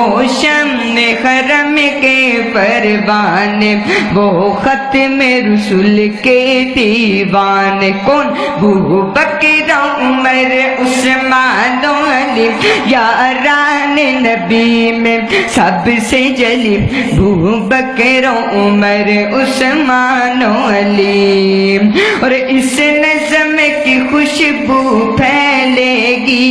شمع حرم کے پروانے، وہ ختم رسول کے دیوان، کون؟ ابو بکر عمر عثمان و علی، یاران نبی میں سب سے جلی، ابو بکر عمر عثمان و علی۔ اور اس نظم کی خوشبو پھیلے گی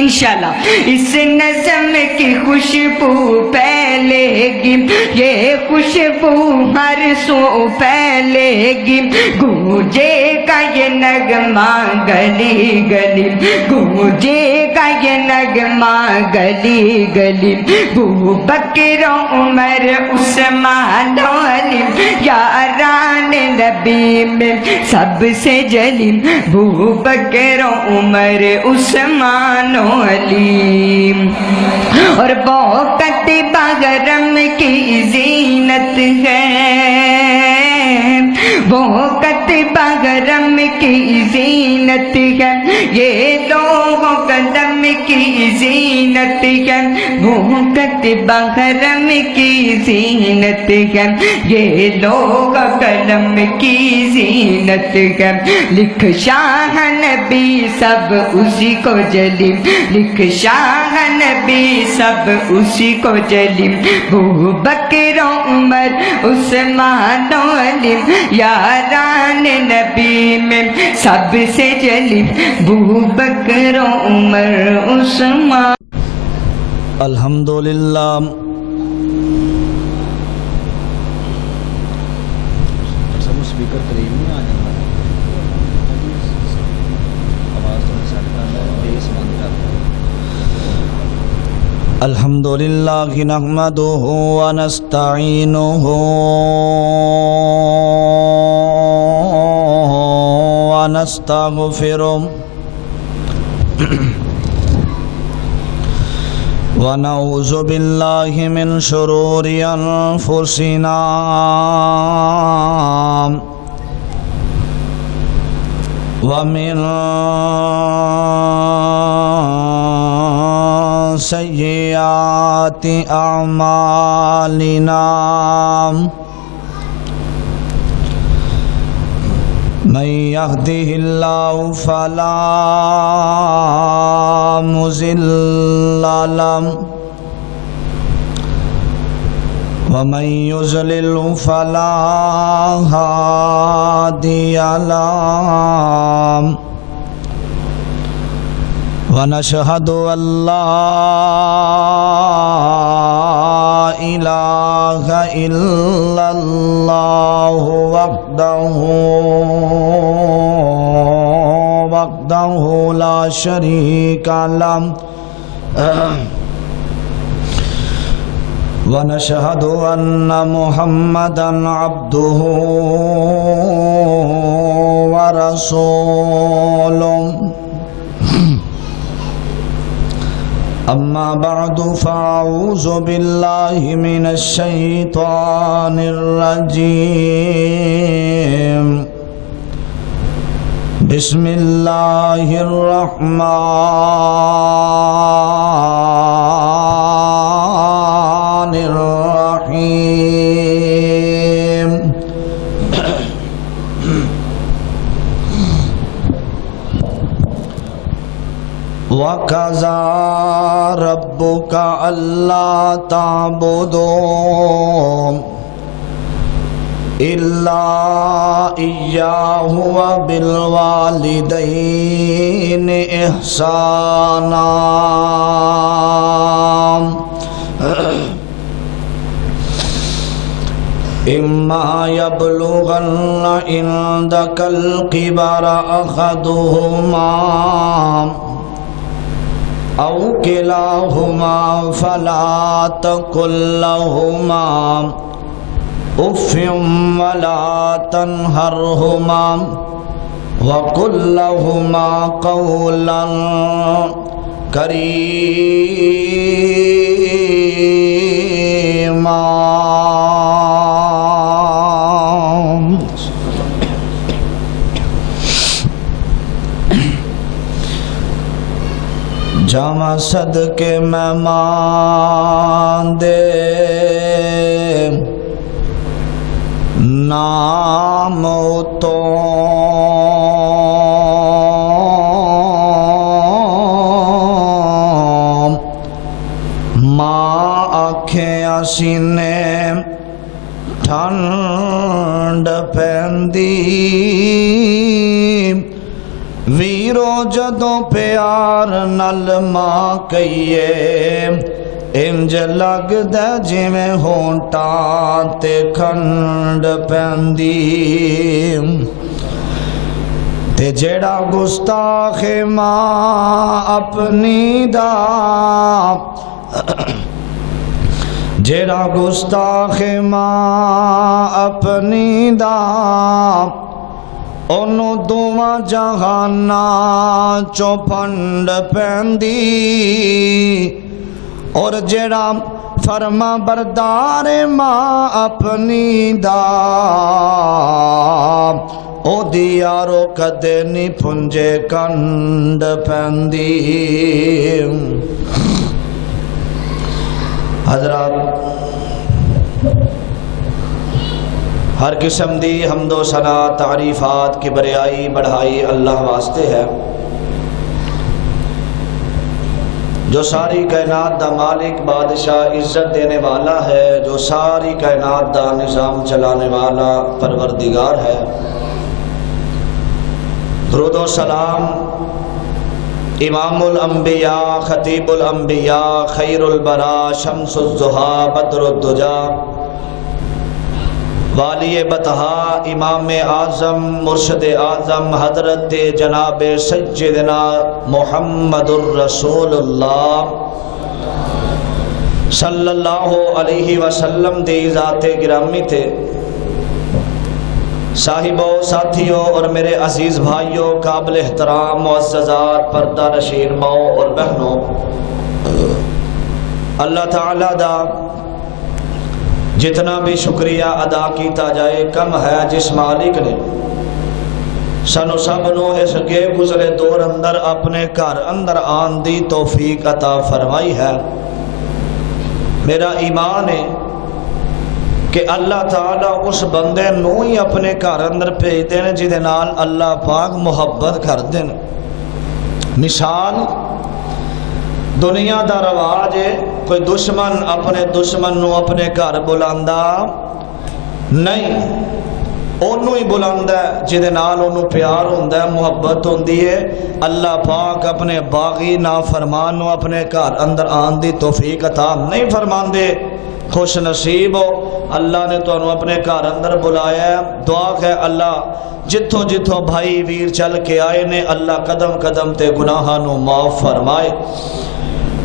انشاءاللہ، اس نظم کی خوشبو پھیلے گی، یہ خوشبو ہر سو پھیلے گی، گونجے گا یہ نغمہ گلی گلی، گونجے گا یہ نغمہ گلی گلی، ابو بکر عمر عثمان و علی، یاران نبی میں سب سے جلی، ابو بکر عمر عثمان و علی۔ اور بوقت بغرم کی زینت ہے، بوقت بغرم کی زینت ہے، یہ لوح قلم کی زینت ہے، بوقت بغرم کی زینت ہے، یہ لوح قلم کی زینت ہے، لکھ شاہ نبی سب اسی کو جلی، لکھ شاہ نبی سب اسی کو جلی، ابو بکر عمر عثمان و علی، یاران نبی میں سب سے جلی، ابو بکر عمر عثمان۔ الحمدللہ اسپیکر قریب نہیں آ جاتا، آواز تھوڑا سیٹ کرنا، بیس بند کرنا۔ الحمدللہ نحمدہ ونستعینہ ونستغفرہ ونعوذ باللہ من شرور انفسنا ومن سیئات اعمالنا، من یہدہ اللہ فلا مضل لہ ومن یضلل فلا ہادی لہ، ونشہد ان لا الہ الا اللہ وحدہ لا شریک لہ، ونشہد ان محمدا عبدہ ورسولہ، اما بعد فاعوذ باللہ من الشیطان الرجیم، بسم اللہ الرحمن الرحیم۔ وَقَضَى رَبُّكَ أَلَّا تَعْبُدُوا إِلَّا إِيَّاهُ وَبِالْوَالِدَيْنِ إِحْسَانًا، إِمَّا يَبْلُغَنَّ عِندَكَ الْكِبَرَ أَحَدُهُمَا أَوْ كِلَاهُمَا فَلَا تَقُل لَّهُمَا أُفٍّ وَلَا تَنْهَرْهُمَا وَقُل لَّهُمَا قَوْلًا كَرِيمًا۔ جامع صدقے مہمان دے نام تو ماں آکھیں سینے ٹھنڈ پیندی ویرو جدوں پیار نل ماں کہیے انج لگدا جویں ہونٹاں تے کھنڈ پیندی تے جیڑا گستاخ ماں اپنی دا جیڑا گستاخ ماں اپنی دا انہوں دوواں جہاناں چوں پھنڈ پیندی اور جیڑا فرما بردار ماں اپنی دا او دی یارو کدے نہیں پھنجے کنڈ پیندی حضرات ہر قسم دی حمد و ثنا تعریفات کی بریائی بڑھائی اللہ واسطے ہے جو ساری کائنات دا مالک بادشاہ عزت دینے والا ہے، جو ساری کائنات دا نظام چلانے والا پروردگار ہے۔ درود و سلام امام الانبیاء خطیب الانبیاء خیر البرا شمس الضحیٰ بدر الدجا والی بطحا امام اعظم مرشد اعظم حضرت جناب سیدنا محمد الرسول اللہ صلی اللہ علیہ وسلم دی ذات گرامی تھے۔ صاحبوں، ساتھیوں اور میرے عزیز بھائیوں، قابل احترام معززات، پردہ نشین ماؤں اور بہنوں، اللہ تعالیٰ دا جتنا بھی شکریہ ادا کیتا جائے کم ہے، جس مالک نے سانو سب نو اس گے گزرے دور اندر اپنے گھر اندر آن دی توفیق عطا فرمائی ہے۔ میرا ایمان ہے کہ اللہ تعالیٰ اس بندے نو ہی اپنے گھر اندر بھیج دین جہدے نال اللہ پاک محبت کر دین۔ مثال دنیا دا رواج ہے، کوئی دشمن اپنے دشمن نو اپنے گھر بلاندا نہیں، اونوں ہی بلاندا ہے جہدے نال اونوں پیار ہوندا ہے، محبت ہوندی ہے۔ اللہ پاک اپنے باغی نافرمان نو اپنے گھر اندر آن دی توفیق عطا نہیں فرماندے۔ خوش نصیب ہو، اللہ نے تو اپنے گھر اندر بلایا ہے۔ دعا ہے اللہ جتھوں جتھوں بھائی ویر چل کے آئے نے اللہ قدم قدم تے گناہاں نو معاف فرمائے۔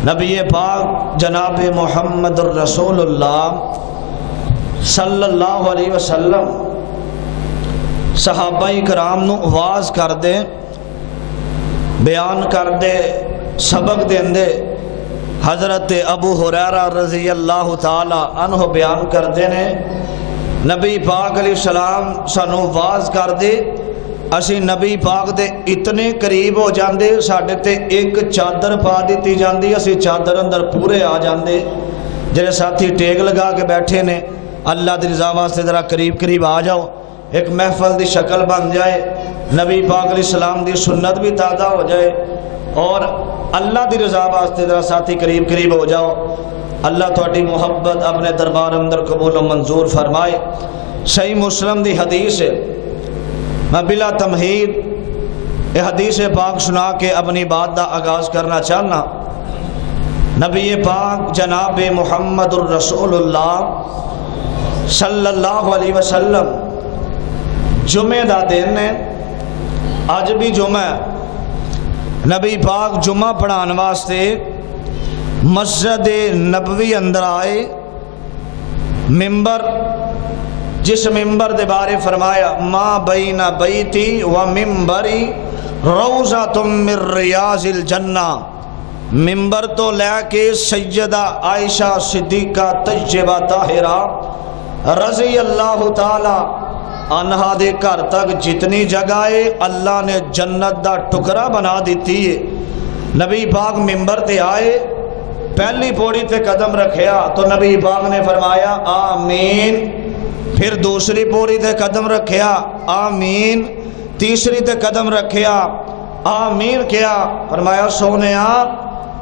نبی پاک جناب محمد الرسول اللہ صلی اللہ علیہ وسلم صحابہ کرام نو آواز کر دے، بیان کر دے، سبق دین دے۔ حضرت ابو ہریرہ رضی اللہ تعالی عنہ بیان کر دینے نبی پاک علیہ السلام سانو آواز کر دے، اسی نبی پاک دے اتنے قریب ہو جاندے، ساڈے تے ایک چادر پا دیتی جاندی، اسی چادر اندر پورے آ جاندے۔ جڑے ساتھی ٹیک لگا کے بیٹھے نے اللہ دی رضا واسطے ذرا قریب قریب آ جاؤ، ایک محفل دی شکل بن جائے، نبی پاک علیہ السلام دی سنت بھی تازہ ہو جائے، اور اللہ دی رضا واسطے ذرا ساتھی قریب قریب ہو جاؤ۔ اللہ تہاڈی محبت اپنے دربار اندر قبول و منظور فرمائے۔ صحیح مسلم دی حدیث ہے، میں بلا تمہید یہ حدیث پاک سنا کے اپنی بات دا آغاز کرنا چاہنا۔ نبی پاک جناب محمد الرسول اللہ صلی اللہ علیہ وسلم جمعہ دا دن ہے، آج بھی جمعہ ہے۔ نبی پاک جمعہ پڑھان واسطے مسجد نبوی اندر آئے، ممبر جس ممبر دے بارے فرمایا ما بین بیتی و ممبری روضۃ من ریاض الجنہ، ممبر تو لے کے سیدہ عائشہ صدیقہ طیبہ طاہرہ رضی اللہ تعالی عنہا دے گھر تک جتنی جگہ ہے اللہ نے جنت دا ٹکڑا بنا دیتی ہے۔ نبی پاک ممبر تے آئے، پہلی پوڑی تے قدم رکھیا تو نبی پاک نے فرمایا آمین، پھر دوسری پوڑی تے قدم رکھیا آمین، تیسری تے قدم رکھیا آمین کیا۔ فرمایا سونیا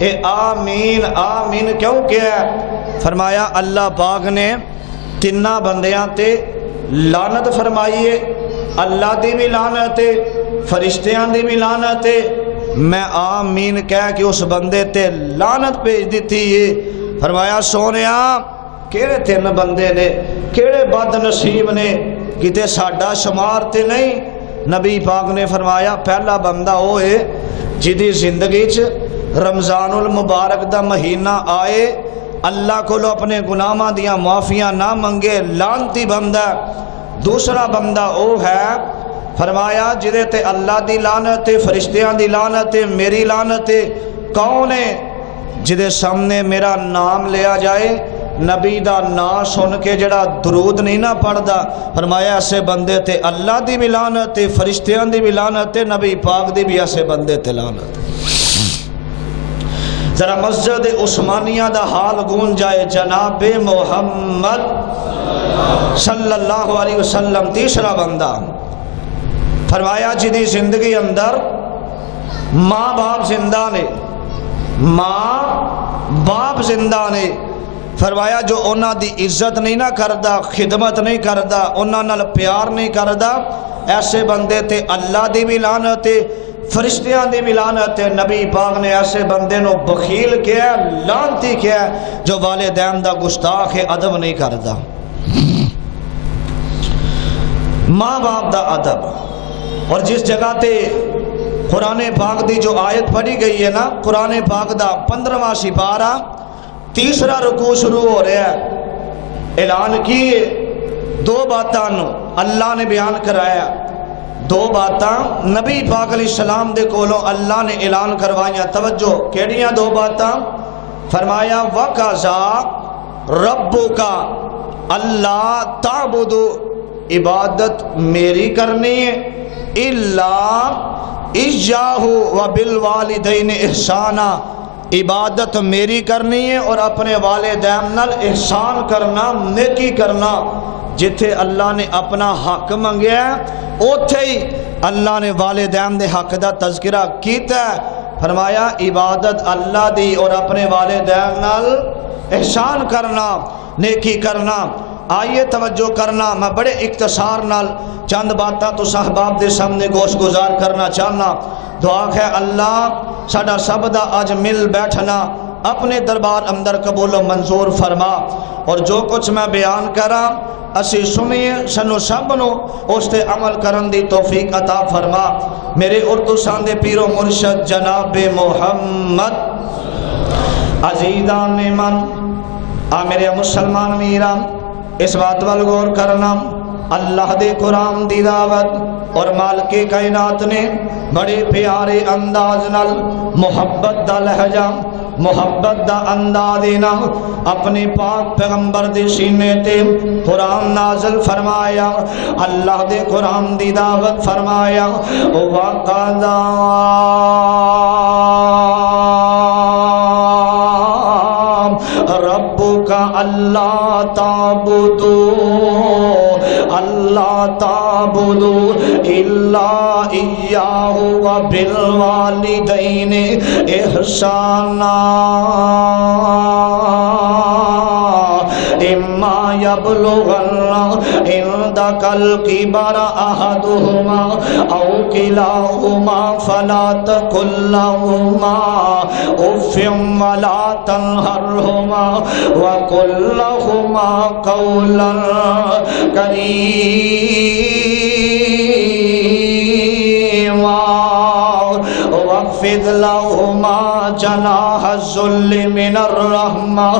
اے آمین آمین کیوں کیا؟ فرمایا اللہ پاک نے تینہ بندیاں تے لعنت فرمائیے، اللہ دی بھی لعنت ہے، فرشتیاں دی بھی لعنت ہے، میں آمین کہہ کہ اس بندے تے لعنت بھیج دیتی ہے۔ فرمایا سونیا کیڑے تین بندے نے، کیڑے بد نصیب نے، کتے ساڈا شمار تے نہیں؟ نبی پاک نے فرمایا پہلا بندہ وہ ہے جدی زندگی چ رمضان المبارک دا مہینہ آئے، اللہ کو اپنے گناہاں دیاں معافیاں نہ منگے، لعنتی بندہ۔ دوسرا بندہ وہ ہے فرمایا جدے تے اللہ دی لعنت ہے، فرشتیاں دی لعنت ہے، میری لعنت ہے۔ کون ہے؟ جدے سامنے میرا نام لیا جائے، نبی دا نام سن کے جڑا درود نہیں نہ پڑھدا، فرمایا ایسے بندے تے اللہ دی بھی لعنت ہے، فرشتیاں دی بھی لعنت ہے، نبی پاک دی بھی ایسے بندے تے لعنت ہے۔ ذرا مسجد عثمانیہ دا حال گونج جائے جناب محمد صلی اللہ علیہ وسلم۔ تیسرا بندہ فرمایا جدی زندگی اندر ماں باپ زندہ نے، ماں باپ زندہ نے، فرمایا جو انہاں دی عزت نہیں نہ کردا، خدمت نہیں کردا، انہاں نال پیار نہیں کردا، ایسے بندے تے اللہ دی بھی لعنت ہے، فرشتیاں دی بھی لعنت ہے۔ نبی پاک نے ایسے بندے نو بخیل کیا، لعنتی کیا، جو والدین دا گستاخ ادب نہیں کردا۔ ماں باپ دا ادب، اور جس جگہ تے قرآن پاک دی جو آیت پڑھی گئی ہے نا، قرآن پاک دا 15واں سپارہ تیسرا رکوع شروع ہو رہا ہے، اعلان کیے دو باتاں اللہ نے بیان کرایا، دو باتاں نبی پاک علیہ السلام دے کولوں اللہ نے اعلان کروائیاں۔ توجہ کیڑیاں دو باتاں؟ فرمایا وَقَضَىٰ رَبُّكَ اللہ تعبدو، عبادت میری کرنی ہے، اللہ اِيَّاهُ وَبِالْوَالِدَيْنِ احسانا، عبادت میری کرنی ہے اور اپنے والدین نال احسان کرنا، نیکی کرنا۔ جتھے اللہ نے اپنا حق منگیا ہے اوتھے ہی اللہ نے والدین دے حق دا تذکرہ کیتا ہے۔ فرمایا عبادت اللہ دی اور اپنے والدین نال احسان کرنا، نیکی کرنا۔ آئیے توجہ کرنا، میں بڑے اختصار نال چند باتاں تو صحباب دے سامنے گوش گزار کرنا چاہنا۔ دعا ہے اللہ ساڈا سب دا اج مل بیٹھنا اپنے دربار اندر قبول و منظور فرما، اور جو کچھ میں بیان کراں اسی سنیے سنو سب نو اس تے عمل کرن دی توفیق عطا فرما۔ میرے اردو ساندے پیر و مرشد جناب محمد عزیزان من، میرے مسلمان میران اس بات وال غور کرنا، اللہ دے قرآن دی دعوت اور مالک کائنات نے بڑے پیارے انداز نال محبت دا لہجہ، محبت دا اندازینا اپنے پاک پیغمبر دے سینے تے قرآن نازل فرمایا، اللہ دے قرآن دی دعوت فرمایا۔ وَقَضَىٰ رَبُّكَ أَلَّا تَعْبُدُوا إِلَّا إِيَّاهُ وَبِالْوَالِدَيْنِ إِحْسَانًا إِمَّا يَبْلُغَنَّ عِندَكَ الْكِبَرَ أَحَدُهُمَا أَوْ كِلَاهُمَا فَلَا تَقُل لَّهُمَا أُفٍّ وَلَا تَنْهَرْهُمَا وَقُل لَّهُمَا قَوْلًا كريما واخفض لهما جناح الذل من الرحمة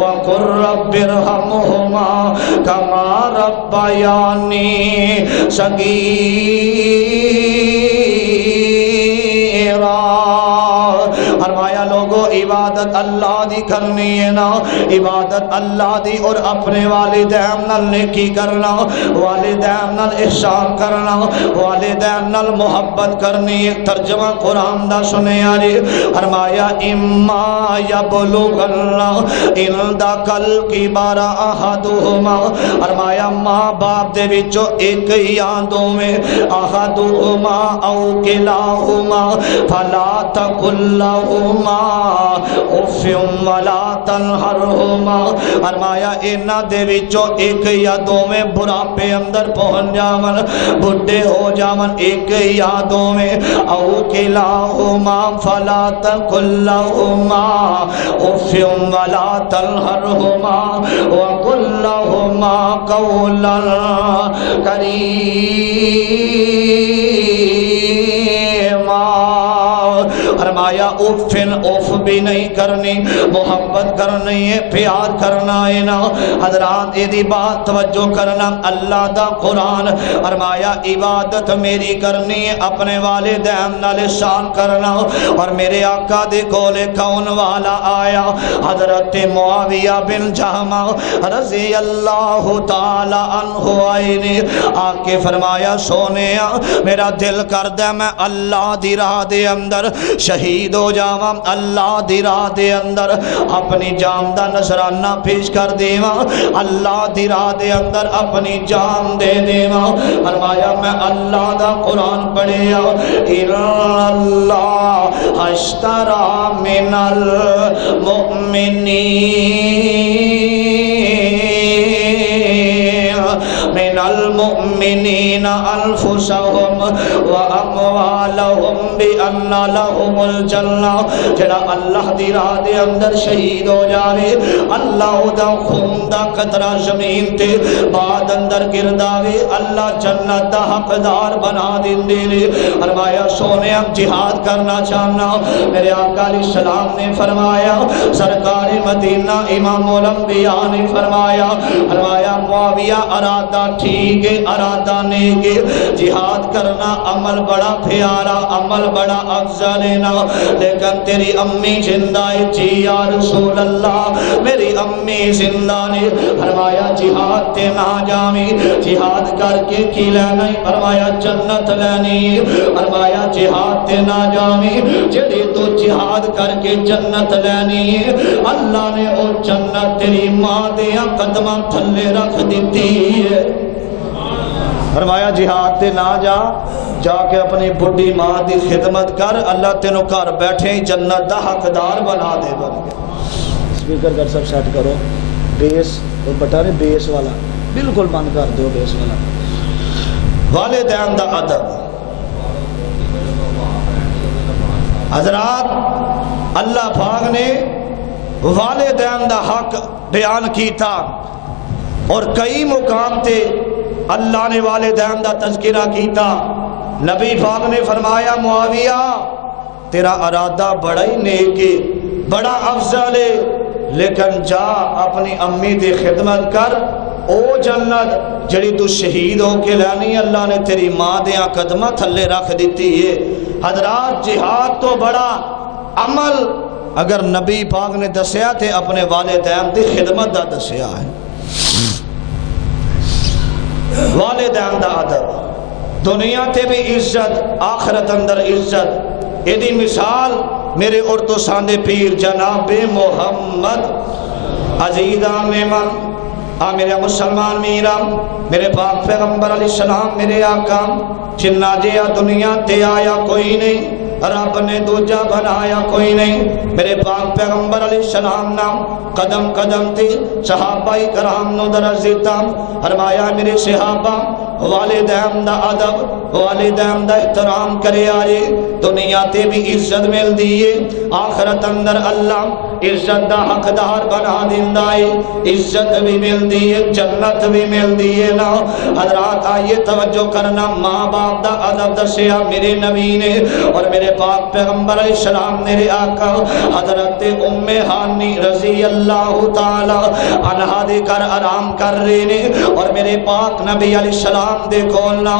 وقل رب ارحمهما كما ربياني صغيرا۔ فرمایا لوگو عبادت اللہ دی کرنی ہے نا، عبادت اللہ دی اور اپنے والدین نال نیکی کرنا، والدین نال احسان کرنا، والدین نال محبت کرنی ہے۔ ترجمہ قرآن دا سنے آجی، فرمایا اما یبلغن عندک الکبر احدہما، فرمایا ماں باپ دے وچوں ایک یا دو میں، احدہما او کلاہما فلا تقل لہما اف ولا تنہرہما، فرمایا انہاں دے وچوں ایک یا دو میں بڑھاپے اندر پہنچ جاون، بڈھے ہو جاون، ایک یا دو میں، او کلاہما فلا تقل لہما اف ولا تنہرہما وقل لہما قولا کریما، فرمایا اوفن اوف بھی نہیں کرنی، محبت کرنی ہے، پیار کرنا ہے نا۔ حضرات یہ بات توجہ کرنا، اللہ دا قرآن فرمایا عبادت میری کرنی ہے، اپنے والدین نال احسان کرنا، اور میرے آقا دے کولے کون والا آیا؟ حضرت معاویہ بن جہمہ رضی اللہ تعالی عنہ آئے نے، آکے فرمایا سونیا میرا دل کردہ میں اللہ دی راہ دے اندر شہید ہو جاواں، اللہ دی راہ دے اندر اپنی جان دا نذرانہ پیش کر دیواں، اللہ دی راہ دے اندر اپنی جان دے دیواں۔ فرمایا میں اللہ دا قرآن پڑھیا، ان اللہ اشترى من المؤمنین انفسهم واموالهم بان لهم الجنہ، جڑا اللہ دی راہ دے اندر شہید ہو جاوے، اللہ دا خون دا قطرہ زمین تے بعد اندر گرداوے، اللہ جنت دا حقدار بنا دیندے نے۔ فرمایا سونے جہاد کرنا چاہنا، میرے آقا علیہ السلام نے فرمایا، سرکار مدینہ امام الانبیاء نے فرمایا معاویہ ارادہ ٹھیک ہے، ارادہ نیک ہے، جہاد کرنا عمل بڑا پیارا، عمل بڑا افضل ہے نا، لیکن تیری امی زندہ ہے، جی یا رسول اللہ میری امی زندہ نے۔ فرمایا جہاد تے نہ جاویں، جہاد کر کے کی لینا ہے؟ فرمایا جنت لینی ہے۔ فرمایا جہاد تے نہ جاویں، جڑی تو جہاد کر کے جنت لینی ہے، اللہ نے او جنت تیری ماں دیاں قدماں تھلے رکھ دیتی ہے۔ فرمایا جہاد تے نہ جا کے اپنی بڑھی ماں دی خدمت کر، اللہ تینوں گھر بیٹھے ہی جنت دا حقدار بنا دے بن گیا۔ سپیکر کر سب سیٹ کرو، بیس بٹا نے بیس والا بالکل بند کر دو، بیس والا۔ والدین دا ادب، حضرات اللہ پاک نے والدین دا حق بیان کیتا، اور کئی مقام تے اللہ نے والدین دا تذکرہ کیتا۔ نبی پاک نے فرمایا معاویہ تیرا ارادہ بڑا ہی نیک ہے، بڑا افضل ہے، لیکن جا اپنی امی دی خدمت کر، او جنت جڑی تو شہید ہو کے لانی اللہ نے تیری ماں دیاں قدمہ تھلے رکھ دیتی ہے۔ حضرات جہاد تو بڑا عمل اگر نبی پاک نے دسیا تے اپنے والدین دی خدمت دا دسیا ہے۔ والدین دا ادب، دنیا تے بھی عزت، آخرت اندر عزت۔ ایدی مثال میرے اور تو ساندے پیر جناب محمد عزیزان من، میرے مسلمان میرام، میرے پاک پیغمبر علیہ السلام، میرے آقا چنہ جیا دنیا تے آیا کوئی نہیں، رب نے دوجہ بنایا کوئی نہیں۔ میرے پاک پیغمبر علیہ السلام نام قدم قدم تے صحابہ کرام نو درس دیتا، فرمایا میرے صحابہ والدین دا ادب، والدین دا احترام کرے آئے، دنیا تے بھی عزت مل دیئے، آخرت اندر اللہ عزت دا حقدار بنا دیندہ ہے، عزت بھی مل دیئے، جنت بھی مل دیئے نا۔ حضرات آئیے توجہ کرنا، ماں باپ دا ادب دسیا میرے نبی نے، اور میرے پاک پیغمبر علیہ السلام میرے آقا حضرت ام ہانی رضی اللہ تعالی عنہا دے کر آرام کر رہے نے، اور میرے پاک نبی علیہ السلام دے کولنا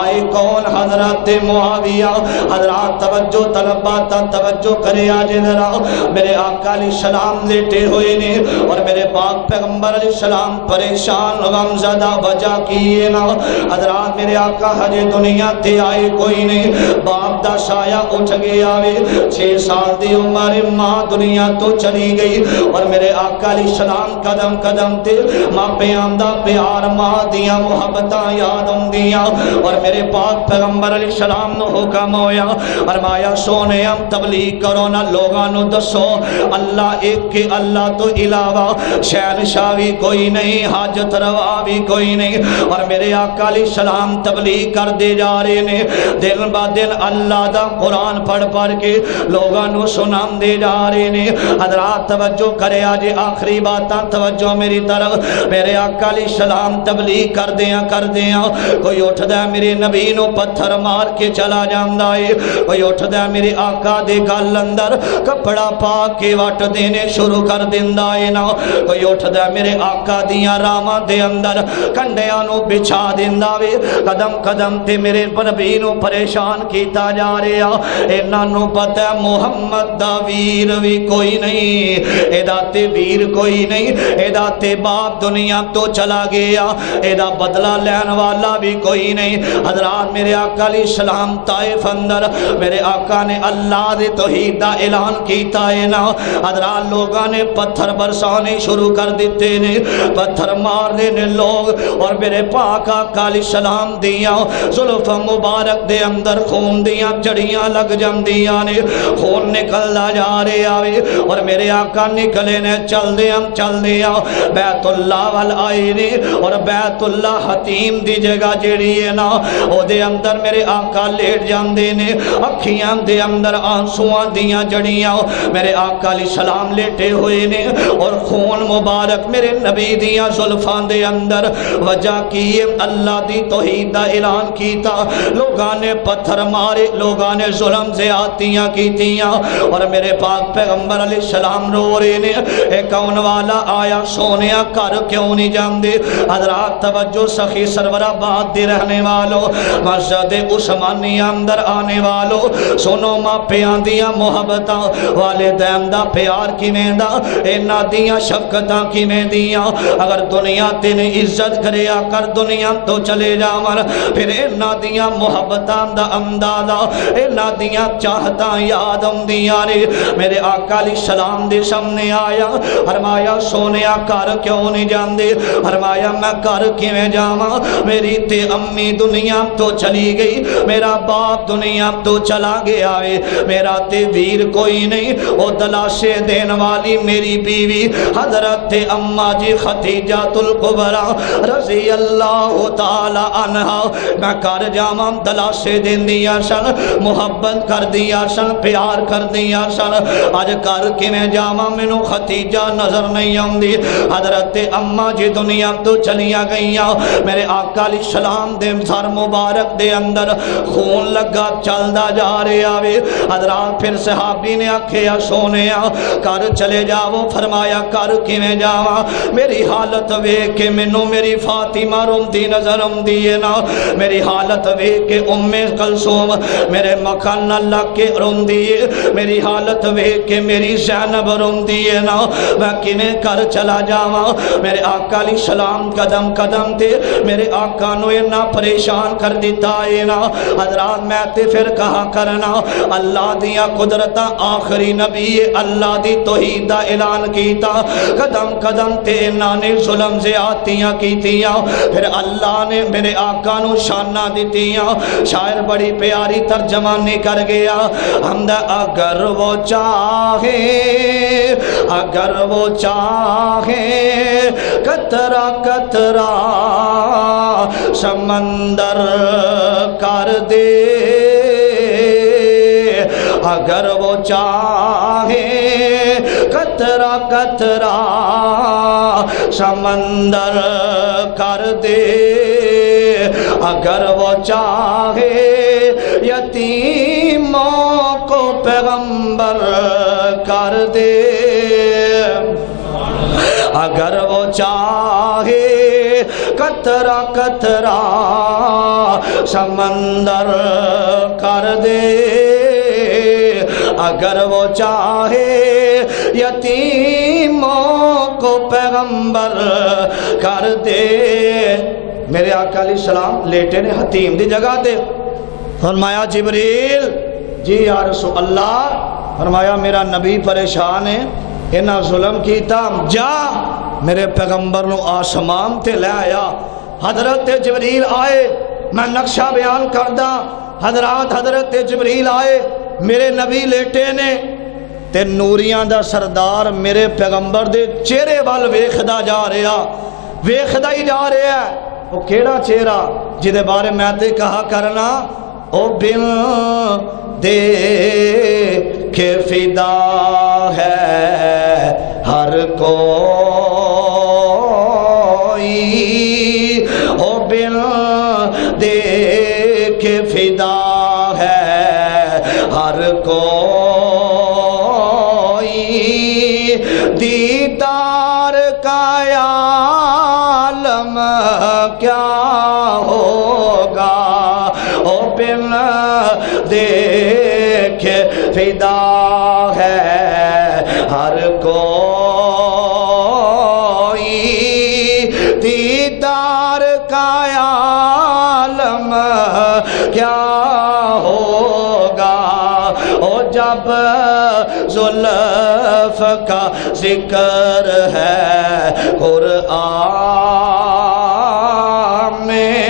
آئے کون؟ حضرت معاویہ۔ حضرات توجہ طلبات توجہ کرے آج ذرا، میرے آقا علیہ السلام لیٹے ہوئے نے اور میرے پاک پیغمبر علیہ السلام پریشان غم زدہ وجہ کیے نا۔ حضرات میرے آقا ہجے دنیا تے آئے کوئی نہیں، باپ دا سایہ اٹھ گیا وے، 6 سال دی عمر ماں دنیا تو چلی گئی اور میرے آقا علیہ السلام قدم قدم تے ماں پیام دا پیار ماں دیاں محبتاں یاد ہوندیاں اور میرے پاک پیغمبر علیہ السلام نو حکم ہویا فرمایا سونے ہم تبلیغ کرو نا، لوگاں نو دسو اللہ ایک کے، اللہ تو علاوہ شہنشاہ بھی کوئی نہیں، حاجت روا بھی کوئی نہیں۔ اور میرے آقا علیہ السلام تبلیغ کر دے جا رہے نے، دن با دن اللہ دا قرآن پڑھ پڑھ کے لوگاں نو سنام دے جا رہے نے۔ حضرات توجہ کرے آج آخری باتاں توجہ میری طرف، میرے آقا علیہ السلام تبلیغ کر دیاں کوئی اٹھ دا میرے نبی نو پتھر مار کے چلا جاندا ہے، کوئی اٹھ دا میرے آقا دے گل اندر کپڑا پا کے وٹ دینے شروع کر دیندا ہے نا، کوئی اٹھ دا میرے آقا دیاں راواں دے اندر کنڈیاں نو بچھا دیندا وے، قدم قدم تے میرے نبی نو پریشان کیتا جا رہا۔ انہاں نو پتہ ہے محمد دا ویر بھی کوئی نہیں، ایدا تے ویر کوئی نہیں، ایدا تے باپ دنیا تو چلا گیا، ایدا بدلہ لین والا بھی کوئی نہیں۔ حضرات میرے آقا علیہ السلام طائف اندر میرے آقا نے اللہ دے توحید دا اعلان کیتا ہے نا، حضرات لوگاں نے پتھر برسانے شروع کر دیتے نے، پتھر مارنے نے لوگ اور میرے پاک آقا علیہ السلام دیاں زلف مبارک دے اندر خون دیاں جڑیاں لگ جاندیاں نے، خون نکلدا جا رہا ہے اور میرے آقا نکلے نے چل دیاں بیت اللہ وال آئے نے اور بیت اللہ حتیم دی جگہ جیڑی ہے نا او دے اندر میرے آقا لیٹ جاندے نے، اکھیاں دے اندر آنسواں دیاں جڑیاں، میرے آقا علیہ السلام لیٹے ہوئے نے اور خون مبارک میرے نبی دیاں زلفاں دے اندر وجہ کی اللہ دی توحید دا اعلان کیتا، لوگاں نے پتھر مارے، لوگاں نے ظلم زیادتیاں کیتیاں اور میرے پاک پیغمبر علیہ السلام رو رہے نے، اے کون والا آیا سونیا کر کیوں نہیں جاندے؟ حضرات توجہ سخی سرور آباد دے رہنے والوں، مسجد عثمانی اندر آنے والوں، سنو ماں پیاں دیاں محبتاں، والدین دا پیار کیویں دا، انہاں دیاں شفقتاں کیویں دیاں، اگر دنیا تین عزت کریا کر دنیا تو چلے جاون، پھر انہاں دیاں محبتاں دا اندازہ، انہاں دیاں چاہتاں یاد ہوندیاں نے۔ میرے آقا علیہ السلام دے سامنے آیا، فرمایا سونیا کر کیوں نہیں جاندے؟ فرمایا میں کر کیویں جاواں، میری تے امی دنیا تو چلی گئی، میرا باپ دنیا تو چلا گیا ہے، میرا تے ویر کوئی نہیں، او دلاشے دین والی میری بیوی حضرت اماں جی خدیجہ الکبریٰ رضی اللہ تعالی عنہا، میں کر جاواں دلاشے دین دیا سن، محبت کر دیا سن، پیار کر دیا سن، اج کر کیویں جاواں مینوں خدیجہ نظر نہیں آندی، حضرت اماں جی دنیا تو چلیاں گئیاں، میرے آقا علیہ السلام دے سر مبارک دے اندر خون لگا چلدا جا رہا وے۔ حضرات پھر صحابی نے آکھیا سونیا کر چلے جاؤ، فرمایا کر کیویں جاواں، میری حالت ویکھ کے مینوں میری فاطمہ روندی نظر آندی ہے نا، میری حالت ویکھ کے ام کلثوم میرے مکان لگ کے روندی ہے، میری حالت ویکھ کے میری زینب روندی ہے نا، میں کیویں کر چلا جاواں؟ میرے آقا علیہ السلام قدم قدم تے میرے آقا نو اتنا پریشان کر دیتا ہے نا۔ حضرات میں تے پھر کہا کرنا اللہ دیا قدرتاں، آخری نبی اللہ دی توحید دا اعلان کیتا، قدم قدم تے انہاں نے ظلم زیادتیاں کیتیاں، پھر اللہ نے میرے آقا نو شانہ دیتیاں۔ شاعر بڑی پیاری ترجمانی کر گیا، ہم دا اگر وہ چاہے، اگر وہ چاہے قطرہ قطرہ سمندر کر دے، اگر وہ چاہے قطرہ قطرہ سمندر کر دے، اگر وہ چاہے یتیموں کو پیغمبر کر دے، اگر وہ چاہے قطرہ قطرہ سمندر کر دے، اگر وہ چاہے یتیموں کو پیغمبر کر دے۔ میرے آقا علیہ السلام لیٹے نے حتیم دی جگہ تے، فرمایا جبریل جی یا رسول اللہ، فرمایا میرا نبی پریشان ہے، انہاں ظلم کیتا، جا میرے پیغمبر نو آسمان تے لے آیا۔ حضرت جبریل آئے، میں نقشہ بیان کردہ، حضرت جبریل آئے، میرے نبی لیٹے نے تے نوریاں دا سردار میرے پیغمبر دے چہرے وال ویکھدا جا رہا، ویکھدا ہی جا رہا ہے۔ وہ کیڑا چہرہ جدے بارے میں تے کہا کرنا، او بن دیکھ فدا ہے ہر کوئی، او بن دیکھ فدا ہے ہر کوئی، دیدار کا عالم کیا ہوگا، او بن دیکھ فدا ہے ہر کوئی، دیدار کا عالم کیا ہوگا، او جب زلف کا ذکر ہے قرآن میں،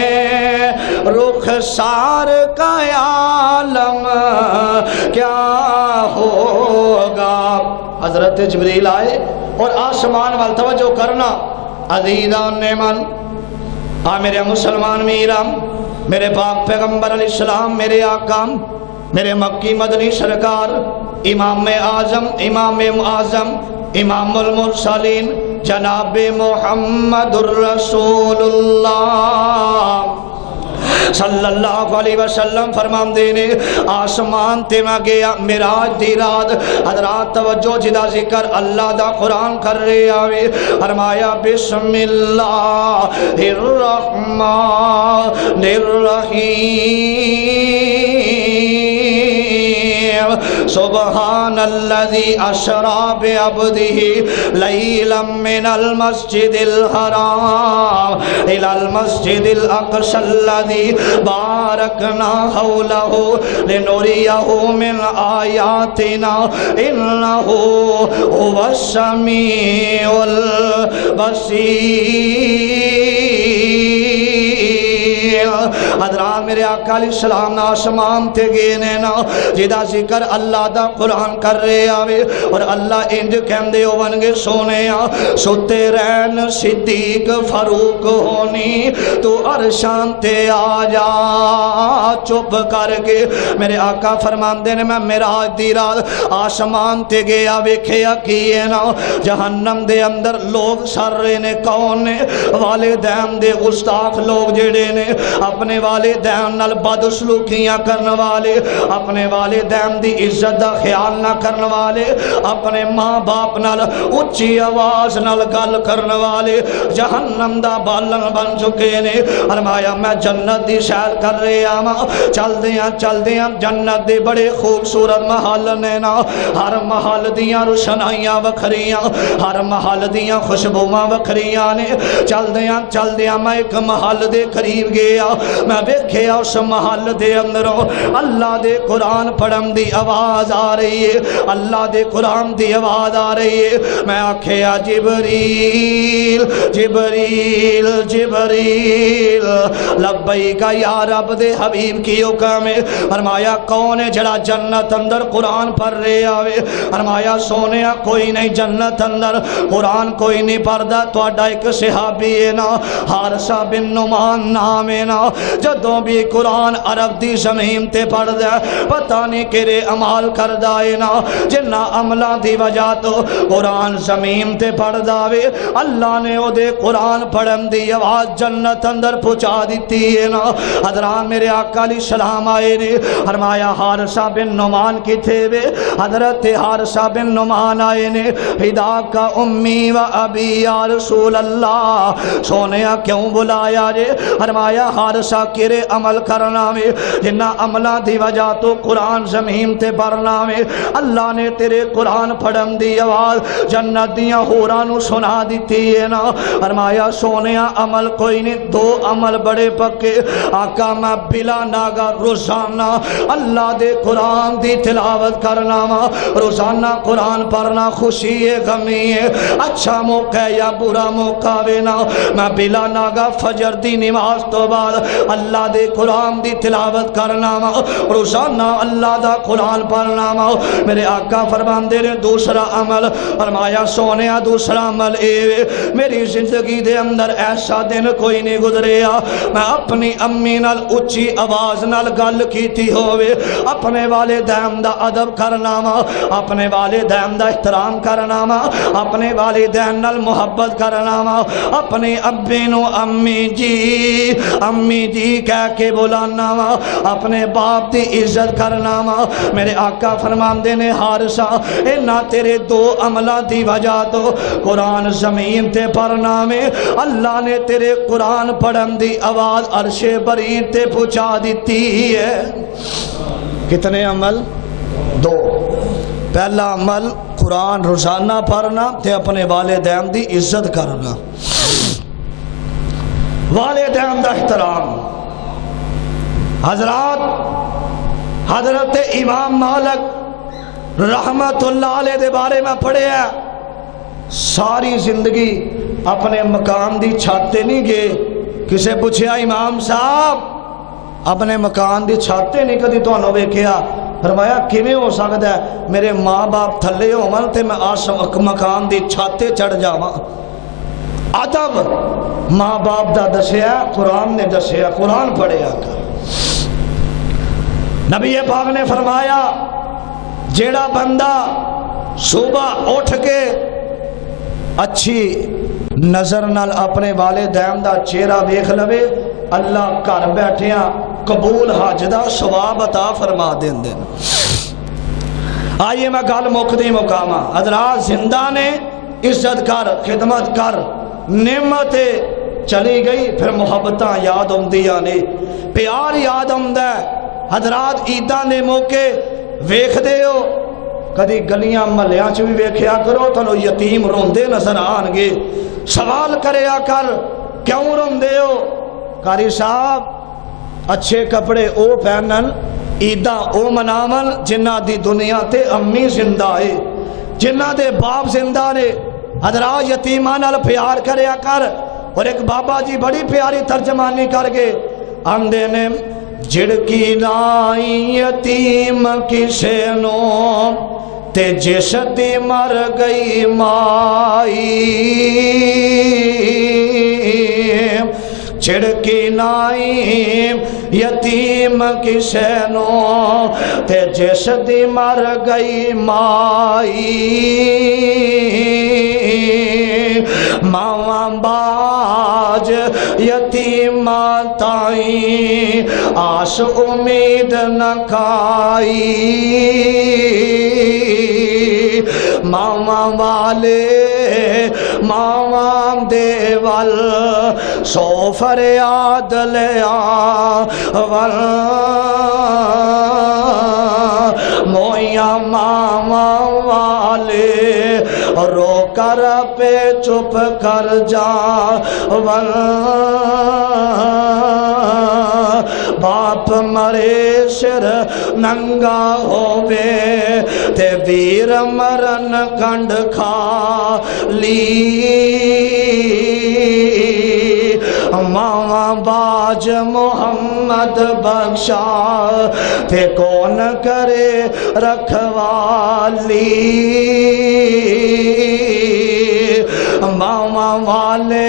رخسار کا عالم کیا ہوگا۔ حضرت جبریل آئے اور آسمان وال توجہ کرنا، عزیزان من، میرے مسلمان میرام، میرے پاک پیغمبر علیہ السلام، میرے آقا، میرے مکی مدنی سرکار، امام اعظم، امام معظم، امام المرسلین، جناب محمد الرسول اللہ صلی اللہ علیہ وسلم فرمان دینے، آسمان تے میں گیا معراج دی رات، حضرات توجہ جدا ذکر اللہ دا قرآن کر رہے آوے، فرمایا بسم اللہ الرحمن الرحیم، سبحان الذي أسرى بعبده ليلا من المسجد الحرام إلى المسجد الأقصى الذي باركنا حوله لنريه من آياتنا إنه هو السميع البصير۔ حضرات میرے آقا علیہ السلام نا آسمان تے گئے نے نا، جدا ذکر اللہ دا قرآن کر رہے آوے، اور اللہ انج کہندے ہونگے سونے ستے رہن صدیق فاروق ہونی، تو عرشان تے آ جا چپ کر کے۔ میرے آقا فرمان دے نے میں معراج دی رات آسمان تے گیا، ویکھیا کیے نا جہنم دے اندر لوگ سر رہے نے، کون نے؟ والدین دے گستاخ لوگ جڑے نے، اپنے والدین نال بدسلوکیاں کرن والے، اپنے والدین دی عزت دا خیال نہ کرن والے، اپنے ماں باپ نال اچھی آواز نال گل کرن والے جہنم دا بالن بن چکے نے۔ فرمایا میں جنت دی سیر کر رہے آواں، چل دیاں جنت دے بڑے خوبصورت محل نے نا، ہر محل دیاں روشنائیاں وکھریاں، ہر محل دیاں خوشبوواں وکھریاں نے۔ چل دیاں میں ایک محل دے قریب گیا، میں ویکھیا اس محل دے اندروں اللہ دے قرآن پڑھن دی آواز آ رہی ہے، اللہ دے قرآن دی آواز آ رہی ہے۔ میں آکھیا جبریل جبریل جبریل لبیک یا رب دے حبیب کی حکم ہے۔ فرمایا کون ہے جڑا جنت اندر قرآن پڑھ رہے آوے؟ فرمایا سونیا کوئی نہیں جنت اندر قرآن کوئی نہیں پڑھدا، تہاڈا ایک صحابی ہے نا، حارثہ بن نعمان نام ہے نا، جدوں بھی یہ قرآن عرب دی زمین تے پڑھ دیا پتہ نہیں کیرے عمال کر دائے نا جنہ عملہ دی وجہ تو قرآن زمین تے پڑھ داوے اللہ نے او دے قرآن پڑھن دی آواز جنت اندر پہنچا دیتی ہے نا حضرات میرے آقا علیہ السلام آئے نے فرمایا حارثہ بن نعمان کی تھے وے حضرت حارثہ بن نعمان آئے نے فدا کا امی و ابی یا رسول اللہ سونیا کیوں بلایا رے فرمایا حارثہ کرے عمل کرنا میں جنہ عملہ دی وجہ تو قرآن زمین تے پڑھنا میں اللہ نے تیرے قرآن پڑھن دی آواز جنت دیاں ہورانو سنا دیتی ہے نا فرمایا سونیا عمل کوئی نہیں دو عمل بڑے پکے آقا میں بلا ناگا روزانہ اللہ دے قرآن دی تلاوت کرنا روزانہ قرآن پڑھنا خوشی ہے غمی ہے اچھا موقع ہے یا برا موقع ہے نا میں بلا ناگا فجر دی نماز تو بعد اللہ دے قرآن دی تلاوت کرنا روزانہ اللہ دا قرآن پڑھنا میرے آقا فرماندے نے دوسرا عمل فرمایا سونیا دوسرا عمل اے میری زندگی دے اندر ایسا دن کوئی نہیں گزریا میں اپنی امی نال اچھی آواز نال گل کیتی ہوئے اپنے والدین دا ادب کرنا اپنے والدین دا احترام کرنا اپنے والدین نال محبت کرنا اپنے ابی نو امی جی کہہ کے بلانا اپنے باپ دی عزت کرنا میرے آقا فرماندے نے حارثہ اینا تیرے دو عملہ دی وجہ تو قرآن زمین تے پڑھنا میں اللہ نے تیرے قرآن پڑھن دی آواز عرش برین تے پہنچا دیتی ہے کتنے عمل دو پہلا عمل قرآن روزانہ پڑھنا تے اپنے والدین دی عزت کرنا والدین دا احترام حضرت امام مالک رحمت اللہ علیہ دے بارے میں پڑھے ہیں ساری زندگی اپنے مکان دی چھاتے نہیں گئے کسے پوچھیا امام صاحب اپنے مکان دی چھاتے نہیں کدی تو انہوں ویکھیا فرمایا کیویں ہو سکتا ہے میرے ماں باپ تھلے ہون تے میں مکان دی چھاتے چڑھ جاواں ادب ماں باپ دا دسیا قرآن نے دسیا قرآن پڑھیا کر نبی پاک نے فرمایا جیڑا بندہ صبح اٹھ کے اچھی نظر نال اپنے والدین دا چہرہ دیکھ لوے اللہ گھر بیٹھیاں قبول حج دا ثواب عطا فرما دین دین آئیے میں گل مکدی مقامہ حضرات زندہ نے عزت کر خدمت کر نعمت چلی گئی پھر محبتاں یاد آمدیاں نے پیار یاد آمدا ہے حضرات عیداں دے موقع ویکھ دے ہو کدی گلیاں محلیاں چ بھی ویکھیا کرو تانوں یتیم روندے نظر آن گے سوال کریا کر کیوں روندے ہو قاری صاحب اچھے کپڑے او پہنن عیداں او مناون جنہ دی دنیا تے امی زندہ ہے جنہ دے باپ زندہ نے حضرات یتیمان نال پیار کریا کر اور ایک بابا جی بڑی پیاری ترجمانی کر گے آندے نے جڑکی نائی یتیم کسے نو تے جس دی مر گئی مائی چھڑکی نائی یتیم کسے نو تے جس دی مر گئی مائی ماواں باج یتیم تائیں آس امید نہ کھائی ماواں والے ماواں دیوال سو فریاد لیا ول مویاں ماواں والے رو کر پہ چپ کر جا ول باپ مرے سر ننگا ہووے تے ویر مرن کنڈ کھا لی ماواں باج محمد بخشا تے کون کرے رکھوالی ماواں والے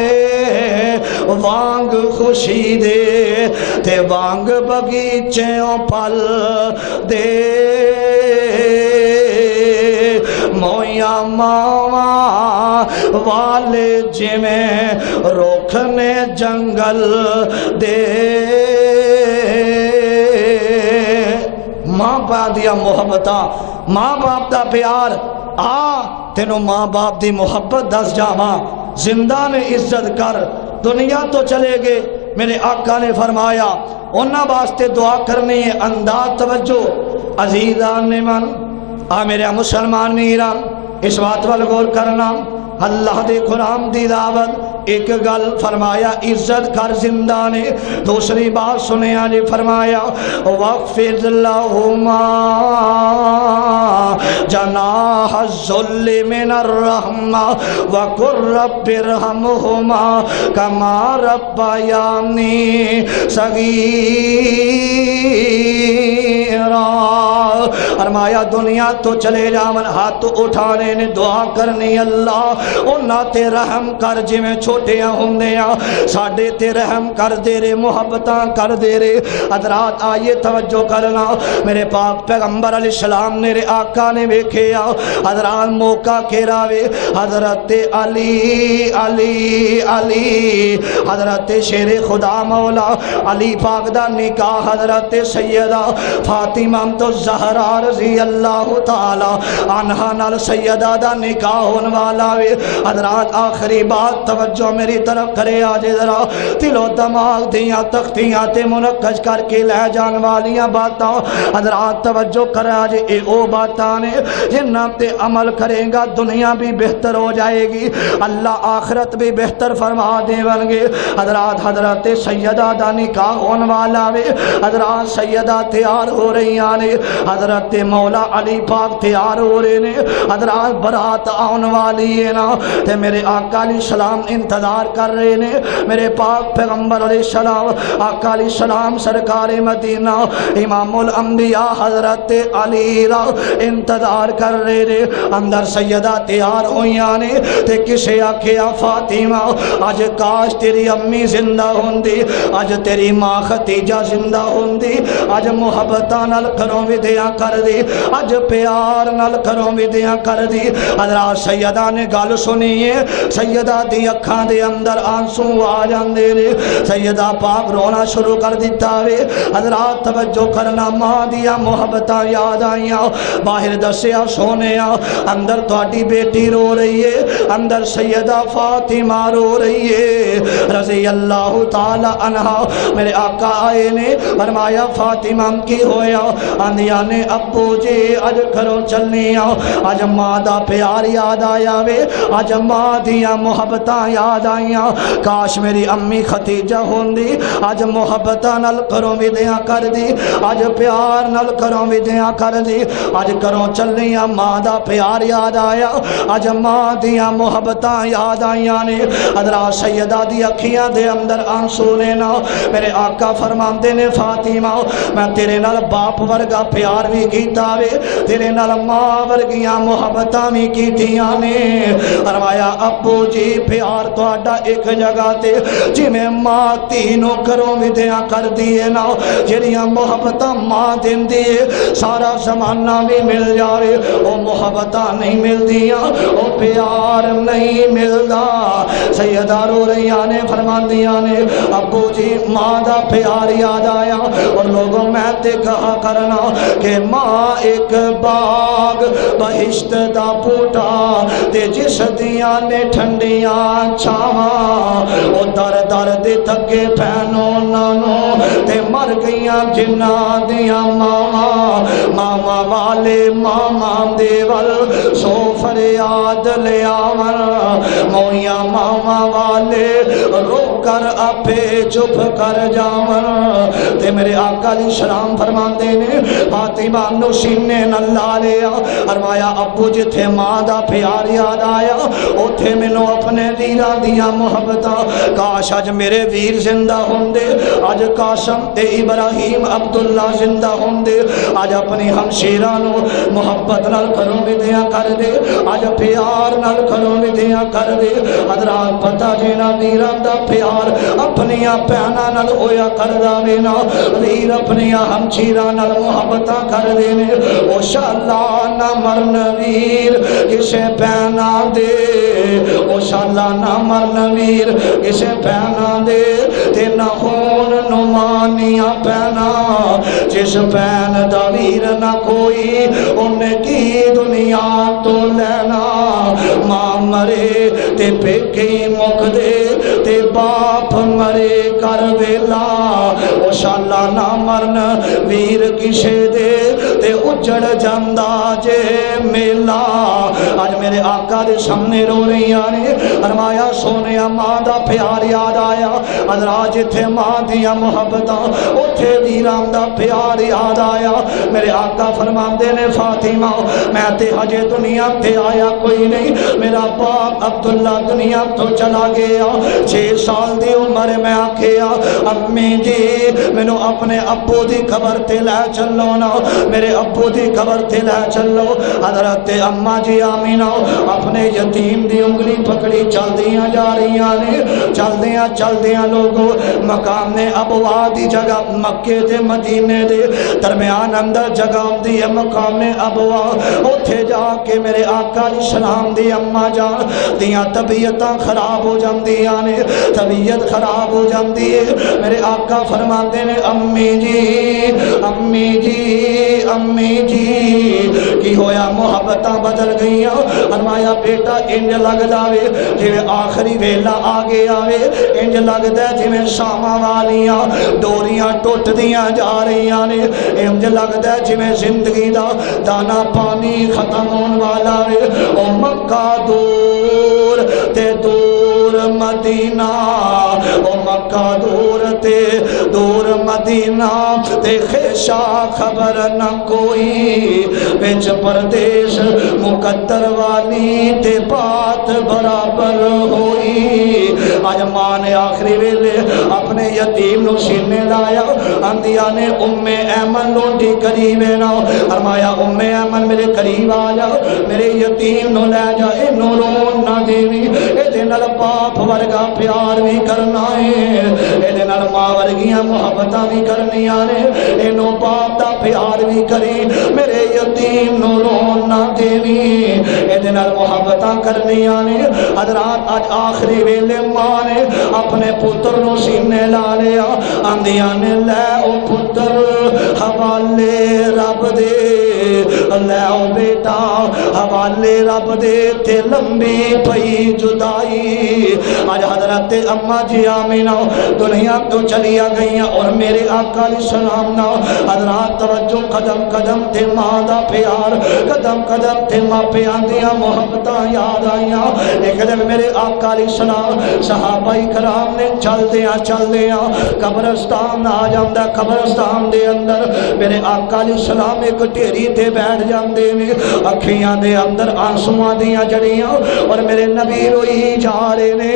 وانگ خوشی دے تے وانگ بغیچوں پل دے مویا ماما والے جویں رخ نے جنگل دے ماں باپ دیا محبتاں ماں باپ دا پیار آ تینوں ماں باپ دی محبت دس جاواں زندہ نے عزت کر دنیا تو چلے گے میرے آقا نے فرمایا انہاں واسطے دعا کرنی ہے انداز توجہ عزیزان من آ میرے مسلمان میران اس بات وال غور کرنا اللہ دے قرآن دی دعوت ایک گل فرمایا عزت کر زندہ نے دوسری بات سنیا نے فرمایا وَاخْفِضْ لَهُمَا جَنَاحَ الذُّلِّ مِنَ الرَّحْمَةِ وَقُلْ رَبِّ ارْحَمْهُمَا كَمَا رَبَّيَانِي صَغِيرًا فرمایا دنیا تو چلے جاون ہاتھ اٹھانے نے دعا کرنی اللہ انہاں تے رحم کر جویں چھوٹیاں ہوندیاں ساڈے تے رحم کر دے رے محبتاں کر دے رے حضرات آئیے توجہ کرنا میرے پاک پیغمبر علیہ السلام میرے آقا نے ویکھیا حضرات موقع کیراوے حضرت علی علی علی حضرت شیر خدا مولا علی پاک دا نکاح حضرت سیدہ فاطمہ تو زہرا رضی اللہ تعالی عنہا نال سیدہ دا نکاح ہون والا وے حضرات آخری بات توجہ میری طرف کرے آجے ذرا دل و دماغ دیاں تختیاں تے منقش کر کے لے جان والیاں باتاں حضرات توجہ کرے آجے اے او باتاں نے جنہ تے عمل کریں گا دنیا بھی بہتر ہو جائے گی اللہ آخرت بھی بہتر فرما دے ونگے حضرات حضرت سیدہ دا نکاح ہون والا وے حضرات سیدہ تیار ہو رہی آنے حضرت مولا علی پاک تیار ہو رہے نے حضرات برات آن والی ہے نا تے میرے آقا علیہ السلام انتظار کر رہے نے میرے پاک پیغمبر علیہ السلام آقا علیہ السلام سرکار مدینہ امام الانبیاء حضرت علی را انتظار کر رہے نے اندر سیدہ تیار ہوئی آنے تے کسے آکھیا فاطمہ آج کاش تیری امی زندہ ہوندی آج تیری ماں ختیجہ زندہ ہوندی آج محبتاں نال کروں ودیاں کر دی آج پیار نال کروں ودیاں کر دی حضرات سیدہ نے گل سنیے سیدہ دی اکھاں دے اندر آنسو آ جاندے نے سیدہ پاک رونا شروع کر دیتا وے حضرات توجہ کرنا ماں دیا محبتاں یاد آئیاں باہر دسیا سونیا اندر تہاڈی بیٹی رو رہی ہے اندر سیدہ فاطمہ رو رہی ہے رضی اللہ تعالی عنہا میرے آقا آئے نے فرمایا فاطمہ کی ہویا آندیا نے ابو جی اج کرو چلنیا اج ماں دا پیار یاد آیا وے اج ماں دیا محبتاں یاد آئیاں کاش میری امی ختیجہ ہوندی اج محبتاں نال کروں ودیاں کر دی اج پیار نال کروں ودیاں کر دی اج کروں چلنیا ماں دا پیار یاد آیا اج ماں دیا محبتاں یاد آئیاں نے حضرات سیدہ دی اکھیاں دے اندر آنسو نے نا میرے آقا فرماندے نے فاطمہ میں تیرے نال باپ ورگا پیار بھی کیتا وے تیرے نال ماں ورگیاں محبتاں بھی کیتیاں نے فرمایا ابو جی پیار تہاڈا ایک جگہ تے جویں ماں تینوں کروں ودیاں کر دیے نا جڑیاں محبتاں ماں دیندی ہے سارا زمانہ بھی مل جاوے او محبتاں نہیں ملدیاں او پیار نہیں ملدا سیدہ رو رہیاں نے فرماندیاں نے ابو جی ماں دا پیار یاد آیا اور لوگوں میں تے کہا کرنا کہ ماں ایک باغ بہشت دا بوٹا تے جس دیاں نے ٹھنڈیاں چھاواں او در در دے تھکے پہنو نانو تے مر گئیاں جنہ دیاں ماما ماما والے ماما دیول سو فریاد لے آور مویاں ماما والے رو کر اپے چپ کر جاون تے میرے آقا علیہ السلام فرماندے نے فاطمہ نو سینے نال لا لیا فرمایا ابو جتھے ماں دا پیار یاد آیا اوتھے مینوں اپنے ویراں دیاں محبتاں کاش اج میرے ویر زندہ ہوندے اج قاسم تے ابراہیم عبداللہ زندہ ہوندے اج اپنی ہمشیراں نو محبت نال کروں ودیاں کر دے اج پیار نال کروں ودیاں کر دے حضرات پتہ جینا ویراں دا پیار اپنیاں بہناں نال ہویا کردا وے نا ویر اپنیاں ہمشیراں نال محبتاں کر دے نے او شالا نہ مرن ویر کسے بہنا دے او شالا نہ مرن ویر کسے بہنا دے تے نہ ہون نمانیاں بہنا جس بہن دا ویر نہ کوئی انہیں کی دنیا تو لینا ماں مرے تے پیکے مک دے تے باپ مرے کر ویلا او شالا نہ مرن ویر کسے دے تے اجڑ جاندہ جے میلا آج میرے آقا دے سامنے رو رہی آنے فرمایا سونے ماں دا پیار یاد آیا حضرات جتھے ماں دیا محبتاں اتھے ویران دا پیار یاد آیا میرے آقا فرماندے نے فاطمہ میں تے ہجے دنیا تے آیا کوئی نہیں میرا باپ عبداللہ دنیا تو چلا گیا 6 سال دی عمر میں آکھیا امی جی مینوں اپنے ابو دی قبر تے لے چلو نا میرے ابو دی قبر تے لے چلو حضرت اماں جی آمینہ اپنے یتیم دی انگلی پکڑی چل دیاں جا رہیاں نے چل دیاں لوگوں مقام نے ابوا دی جگہ مکے دے مدینے دے درمیان اندر جگہ دی مقام نے ابوا اتھے جا کے میرے آقا علیہ السلام دی اماں جان دیاں طبیعتاں خراب ہو جاندیاں نے طبیعت خراب ہو جاندی ہے میرے آقا فرماندے نے امی جی کی ہویا محبتاں بدل گئیاں فرمایا بیٹا انج لگ جاوے جی آخری ویلا آگے آوے انج لگ دے جی شاماں والیاں ڈوریاں ٹوٹ دیاں جا رہیاں نے انج لگ دے جی زندگی دا دانا پانی ختم ہون والا وے او مکہ دور تے دور مدینہ او مکہ دور تے دور مدینہ تے خیشہ خبر نہ کوئی وچ پردیش مقدر والی تے بات برابر ہوئی آج ماں نے آخری ویلے اپنے یتیم نو سینے لایا اندیا نے ایمن لوٹی قریب نہ فرمایا ایمن میرے قریب آیا میرے یتیم نو لے جا انو رون نہ دیوی اے نال باپ ورگا پیار بھی کرنا ہے اے نال ماں ورگیاں محبتاں بھی کرنیاں نے انو باپ دا پیار بھی کری میرے یتیم نو رون نہ دیوی اے نال محبتاں کرنیاں نے حضرات آج آخری ویلے ماں نے اپنے پتر نو سینے لا لیا آندیاں نے لے او پتر حوالے رب دے لے او بیٹا حوالے رب دے تے لمبی پئی جدائی آج حضرت اماں جی آمینہ دنیا تو چلیا گئیاں اور میرے آقا علیہ السلام نا حضرات توجہ قدم قدم تے ماں دا پیار قدم قدم تے ماں پہ آندیاں محبتاں یاد آئیاں ایک دن میرے آقا علیہ السلام صحابہ کرام نے چل دیاں قبرستان آ جاندہ قبرستان دے اندر میرے آقا علیہ السلام ایک ڈیری تے بیٹھ جاندے میں اکھیاں دے اندر آنسواں دیاں جڑیاں اور میرے نبی روئی جا رہے نے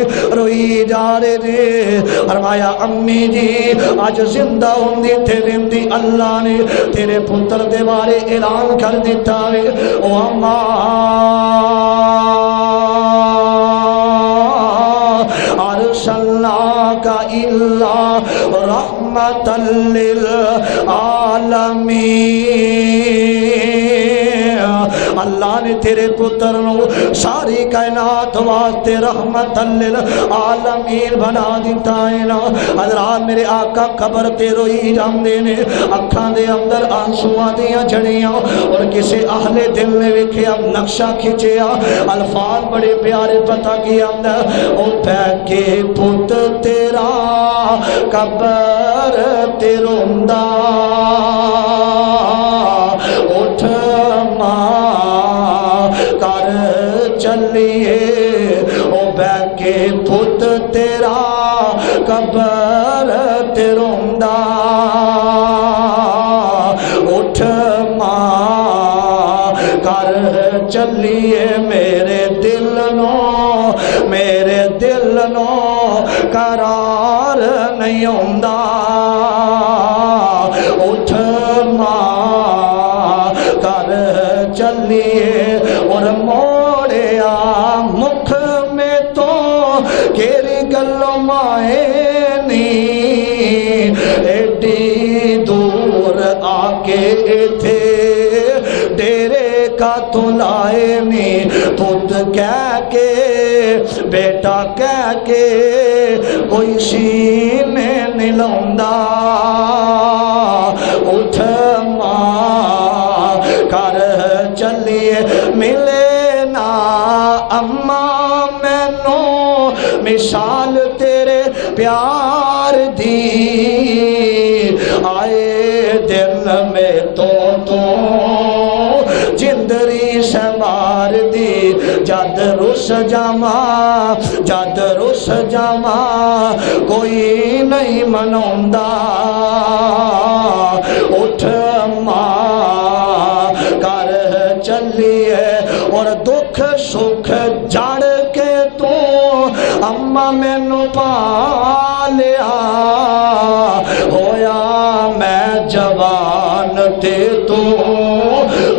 فرمایا امی جی آج زندہ ہوندی تے ویندی اللہ نے تیرے پتر دے بارے اعلان کر دیتا ہے او اماں ارسلناک الا رحمتا للعالمین اللہ نے تیرے پتر نو ساری کائنات واسطے رحمت للعالمین بنا دیتا ہے نا حضرات میرے آقا قبر تے روئی جاندے نے اکھاں دے اندر آنسواں دیاں جڑیاں اور کسے اہل دل نے ویکھیا نقشہ کھچیا الفاظ بڑے پیارے پتہ کیا او پھینک کے پت تیرا قبر تے روندا اٹھ ماں کر چلیے او بہ کے پت تیرا قبر تے روندا اٹھ ماں کر چلیے میرے دل نو قرار نہیں ہوندا اٹھ ماں کر چلیے اور موڑیا مکھ میں تو کیری گلو مائے نی ایڈی دور آ کے تھے ڈیرے کا تو لائے نی تُت کہہ کے بیٹا کہہ کے کوئی سینے نہیں لاؤندا اٹھ ماں کر چلیے ملے نا اماں مینوں مثال تیرے پیار دی آئے دن میں تو جندری سے مار دی جد رس جاما کوئی نہیں منوندا اٹھ ماں کر چلیے اور دکھ سکھ جڑ کے تو اماں مینوں پالیا ہویا میں جوان تے تو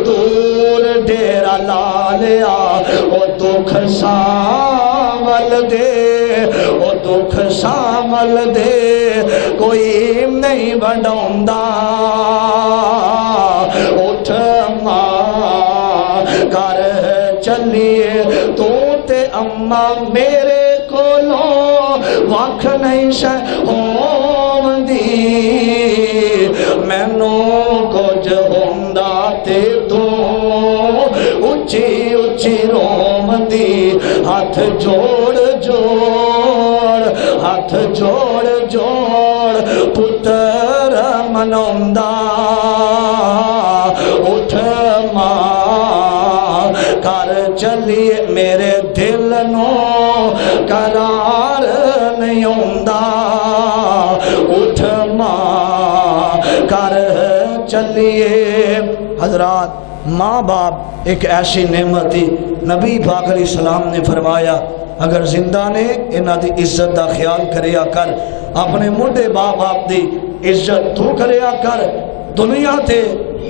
دور ڈیرا لا لیا او دکھ سامل دے کوئی نہیں بناوندا اٹھ ماں کر چلیے تو تے اماں میرے کولوں وکھ نہیں شے ہوندی مینوں کچھ ہوندا تے تو اچھی اچھی روندی ہاتھ جوڑ پتر منوندا اٹھ ماں کر چلیے میرے دل نو قرار نہیں ہوندا اٹھ ماں کر چلیے حضرات ماں باپ ایک ایسی نعمت تھی نبی پاک علیہ السلام نے فرمایا اگر زندہ نے انہاں دی عزت دا خیال کریا کر اپنے موڈے باپ باپ دی عزت تو کریا کر دنیا تے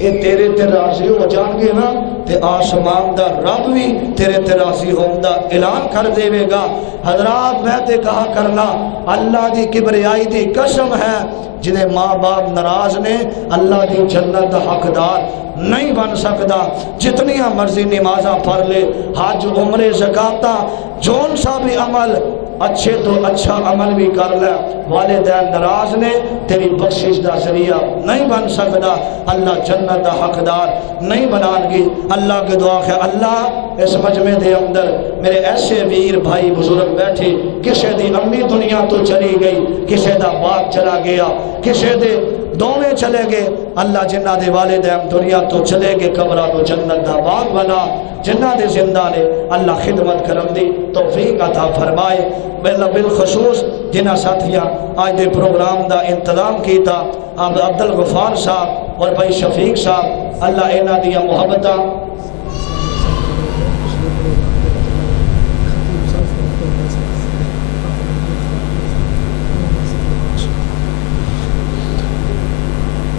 یہ تیرے تے راضی ہو جان گے نا تے آسمان دا رب بھی تیرے تے راضی ہوندا اعلان کر دے گا حضرات میں تے کہا کرنا اللہ دی کبریائی دی قسم ہے جنہیں ماں باپ ناراض نے اللہ دی جنت دا حقدار نہیں بن سکتا جتنی مرضی نمازاں پڑھ لے حج عمرے زکاتاں جون سا بھی عمل اچھے تو اچھا عمل بھی کر لے والدین ناراض نے تیری بخشش دا ذریعہ نہیں بن سکتا اللہ جنت دا حقدار نہیں بنان گی اللہ کے دعا ہے اللہ اس مجمع دے اندر میرے ایسے ویر بھائی بزرگ بیٹھے کسے دی امی دنیا تو چلی گئی کسے دا باپ چلا گیا کسے دے دوویں چلے گئے اللہ جنہ دے والدین دنیا تو چلے گئے قبرہ تو جنت دا باغ بنا جنہ دے زندہ نے اللہ خدمت کرم دی توفیق عطا فرمائے بالخصوص جنہ ساتھیاں آج دے پروگرام دا انتظام کیتا عبدالغفار صاحب اور بھائی شفیق صاحب اللہ انہاں دیا محبتہ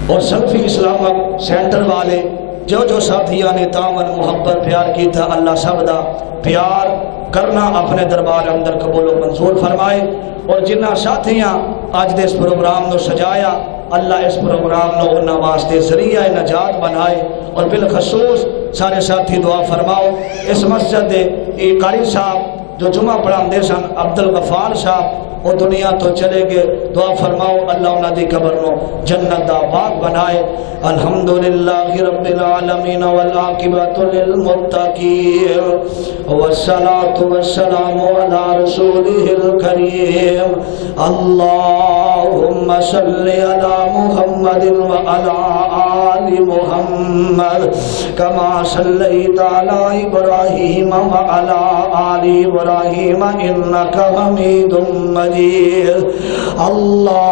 اور سلفی اسلام سینٹر والے جو ساتھیاں نے تعاون محبت پیار کی تھا اللہ سب دا پیار کرنا اپنے دربار اندر قبول و منظور فرمائے اور جنہ ساتھیاں آج دے اس پروگرام نو سجایا اللہ اس پروگرام نو انہاں واسطے ذریعہ نجات بنائے اور بالخصوص سارے ساتھی دعا فرماؤ اس مسجد دے قاری صاحب جو جمعہ پڑھان دے سن عبدالغفار صاحب وہ دنیا تو چلے گئے دعا فرماؤ اللہ انہاں دی قبر نو جنت دا باغ بنائے الحمدللہ رب العالمین والعاقبۃ للمتقین والصلاة والسلام علی رسولہ الکریم اللہم صلی علی محمد وعلی آل محمد كما صليت على إبراهيم وعلى آل إبراهيم إنك حميد مجيد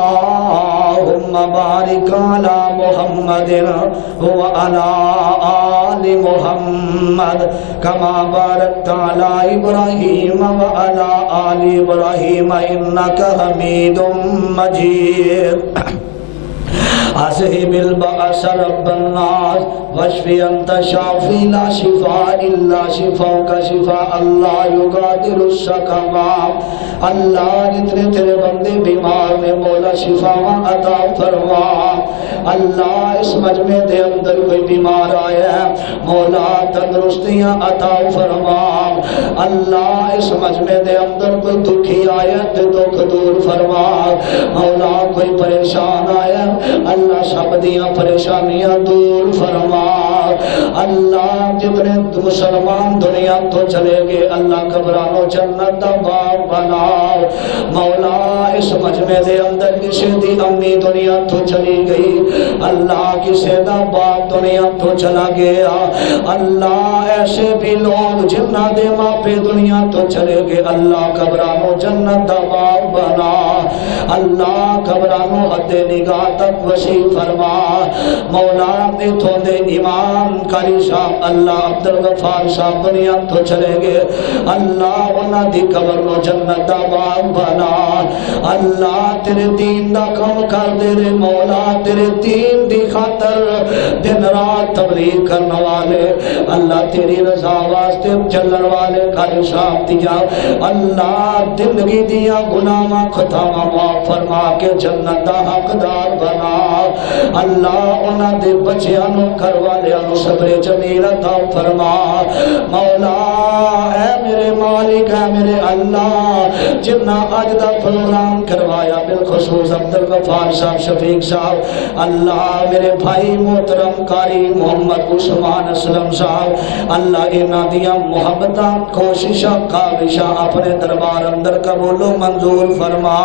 اللهم بارك على محمد وعلى آل محمد كما باركت على إبراهيم وعلى آل إبراهيم إنك حميد مجيد أذهب البأس رب الناس واشف أنت شافي لا شفاء إلا شفاءك شفاء لا يغادر السقما اللہ جتنے تیرے بندے بیمار میں مولا شفا عطا فرما اللہ اس مجمع دے اندر کوئی بیمار آیا ہے مولا تندرستیاں عطا فرما اللہ اس مجمع دے اندر کوئی دکھی آیا تے دکھ دور فرما مولا کوئی پریشان آیا اللہ سب دیاں پریشانیاں دور فرما اللہ جتنے مسلمان دنیا تو چلے گئے اللہ قبرانو جنت دا باغ بنا مولا اس مجمع دے اندر کسی دی امی دنیا تو چلی گئی اللہ کسی دا باپ دنیا تو چلا گیا اللہ ایسے بھی لوگ جنہ دے ماپے دنیا تو چلے گئے اللہ قبرانو جنت دا باغ بنا اللہ قبرانو حد نگاہ تک وسیع فرما مولا میتھوں دے امام قاری صاحب اللہ عبدالغفار صاحب دنیا تو چلے گئے اللہ انہاں دی قبر نو جنت دا باغ بنا اللہ تیرے دین دا کم کر دے رے مولا تیرے دین دی خاطر دن رات تبلیغ کرنے والے اللہ تیری رضا واسطے چلن والے قاری صاحب دیا اللہ زندگی دیا گناہاں خطاواں معاف فرما کے جنت دا حقدار بنا اللہ انہاں دے بچیاں نو گھر والیاں نو صبر جمیل عطا فرما مولا اے میرے مالک اے میرے اللہ جنہ آج دا پروگرام کروایا بالخصوص عبدالغفار صاحب شفیق صاحب اللہ میرے بھائی محترم قاری محمد عثمان اسلم صاحب اللہ انہاں دیاں محبتاں کوششاں کاوشاں اپنے دربار اندر قبول و منظور فرما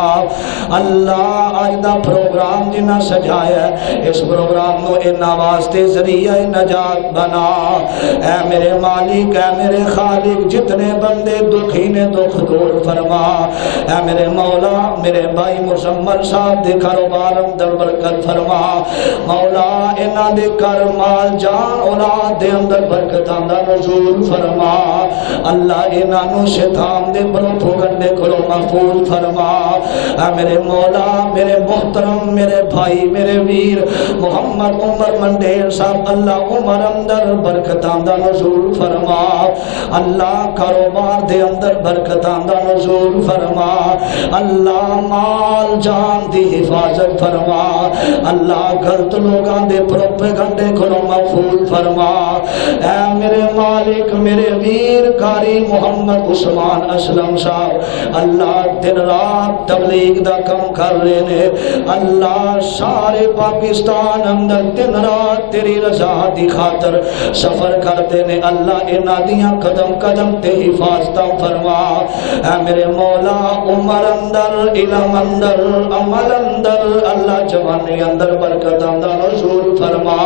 اللہ آج دا پروگرام جنہ سجایا ہے اس پروگرام نو انہاں واسطے ذریعہ نجات بنا اے میرے مالک اے میرے خالق جتنے بندے دکھی نے دکھ دور فرما اے میرے مولا میرے بھائی مزمل صاحب دے کاروبار اندر برکت فرما مولا انہاں دے کر مال جان اولاد دے اندر برکتاں دا نزول فرما اللہ انہاں نو شیطان دے بڑوں پھوگنڈے کھلو محفوظ فرما اے میرے مولا میرے محترم میرے بھائی میرے ویر محمد عمر منڈیر صاحب اللہ عمر اندر برکتاں دا نزول فرما اللہ کاروبار دے اندر برکتاں دا نزول فرما اللہ مال جان دی حفاظت فرما اللہ غلط لوگاں دے پروپیگنڈے کھلو محفوظ فرما اے میرے مالک میرے ویر قاری محمد عثمان اسلم صاحب اللہ دن رات تبلیغ دا کم کر رہے نے اللہ سارے پاکستان اندر دن رات تیری رضا دی خاطر سفر کرتے نے اللہ انہاں دیاں قدم قدم تے حفاظتاں فرما اے میرے مولا عمر اندر علم اندر عمل اندر اللہ جوانی اندر برکتاں دا نزول فرما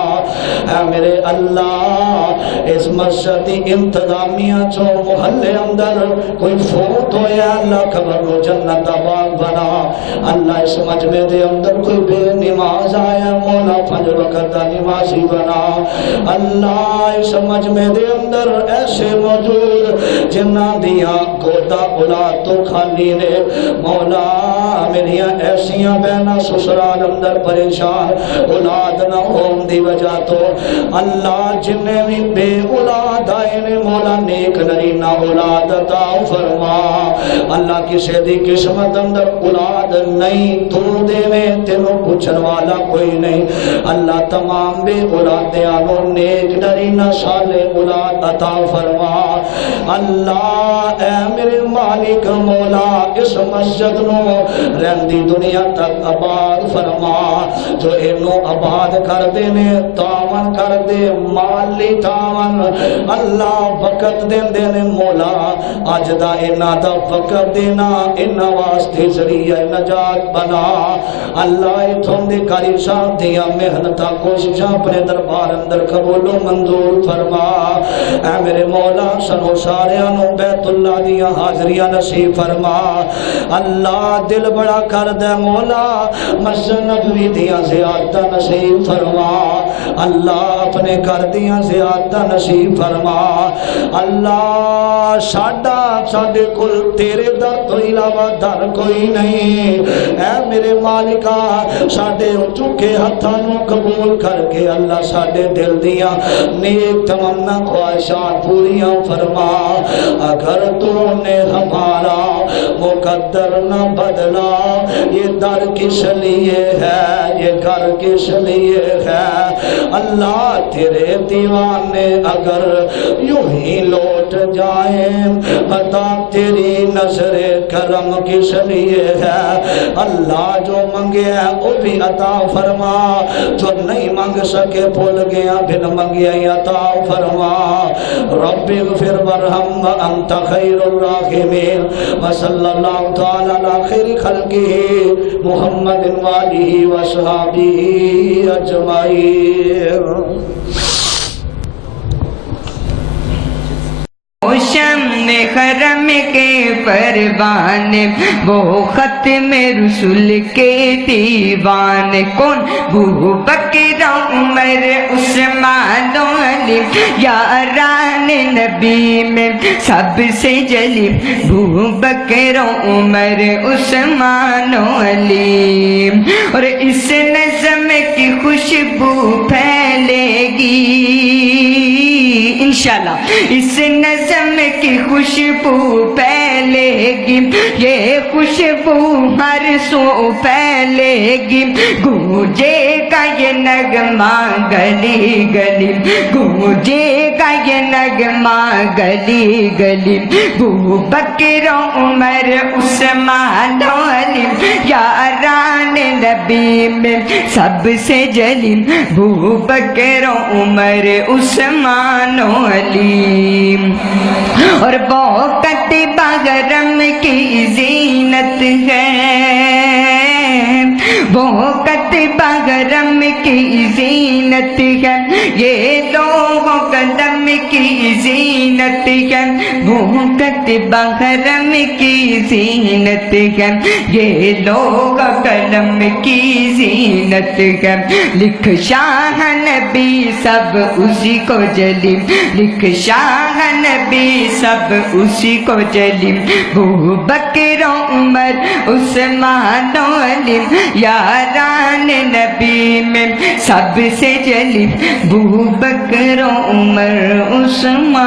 اے میرے اللہ اس مسجد انتظامیہ چو محلے اندر کوئی فوت ہویا اللہ قبر و جنت دا باغ بنا اللہ اس مجمع دے اندر کوئی بے نماز آیا مولا فجر وقت دا نمازی بنا اللہ اس مجمع دے اندر ایسے موجود جنہ دیا گودا اولاد تو خالی نے مولا میریاں ایسیاں بہنا سسرال اندر پریشان اولاد نہ ہون دی وجہ تو اللہ جنہیں بھی بے اولاد آئے نے مولا نیک نرینہ اولاد عطا فرما اللہ کسی دی قسمت اندر اولاد نہیں تو دے میں تینوں پوچھن والا کوئی نہیں اللہ تمام بے اولاد دیانو نیک نرینہ صالح اولاد عطا فرما اللہ اے میرے مالک مولا اس مسجد نو رہندی دنیا تک آباد فرما جو اینو آباد کر دے نے تاون کر دے مالی تاون اللہ وقت دین دے نے مولا اج دا اینا دا وقت دینا اینا واسطے ذریعہ نجات بنا اللہ اتھوں دے کاری شاہ دیا محنتہ کوششاں اپنے دربار اندر قبول و منظور فرما اے میرے مولا سنو ساریانو بیت اللہ دیا حاضریاں نصیب فرما اللہ دل بڑا کر دے مولا مسجد نبوی دیا زیادہ نصیب فرما اللہ اپنے کر دیا زیادہ نصیب فرما اللہ ساڈے کل تیرے در تو علاوہ در کوئی نہیں اے میرے مالکا ساڈے چکے ہتھانوں قبول کر کے اللہ ساڈے دل دیا نیک تمنا خواہشات پوریاں فرما اگر تو نے ہمارا مقدر نہ بدلا یہ در کس لیے ہے یہ گھر کس لیے ہے اللہ تیرے دیوانے اگر یوں ہی لوٹ جائیں بتا تیری نظر کرم کس لیے ہے اللہ جو منگے ہے وہ بھی عطا فرما جو نہیں منگ سکے بھول گیا بن منگے عطا فرما رب اغفر ورحم وانت خیر الراحمین وصلی اللہ تعالی علی خیر خلقہ محمد وآلہ وصحبہ اجمعین شمع حرم کے پروانے وہ ختم رسول کے دیوان کون ابو بکر عمر عثمان و علی یاران نبی میں سب سے جلی ابو بکر عمر عثمان و علی اور اس نظم کی خوشبو پھیلے گی انشاءاللہ اس نظم کی خوشبو پھیلے گی یہ خوشبو ہر سو پھیلے گی گونجے گا یہ نغمہ گلی گلی گونجے گا یہ نغمہ گلی گلی ابو بکر عمر عثمان و علی یاران نبی میں سب سے جلی ابو بکر عمر عثمان و علی اور بوقت بغرم کی زینت ہے بوقت بغرم کی زینت ہے یہ لوگوں قدم کی زینت ہے بوقت بغرم کی زینت ہے یہ لوگ قلم کی زینت ہے لکھ شاہ نبی سب اسی کو جلی لکھ شاہ نبی سب اسی کو جلی ابو بکر عمر عثمان و علی یاران نبی میں سب سے جلی ابو بکر عمر عثمان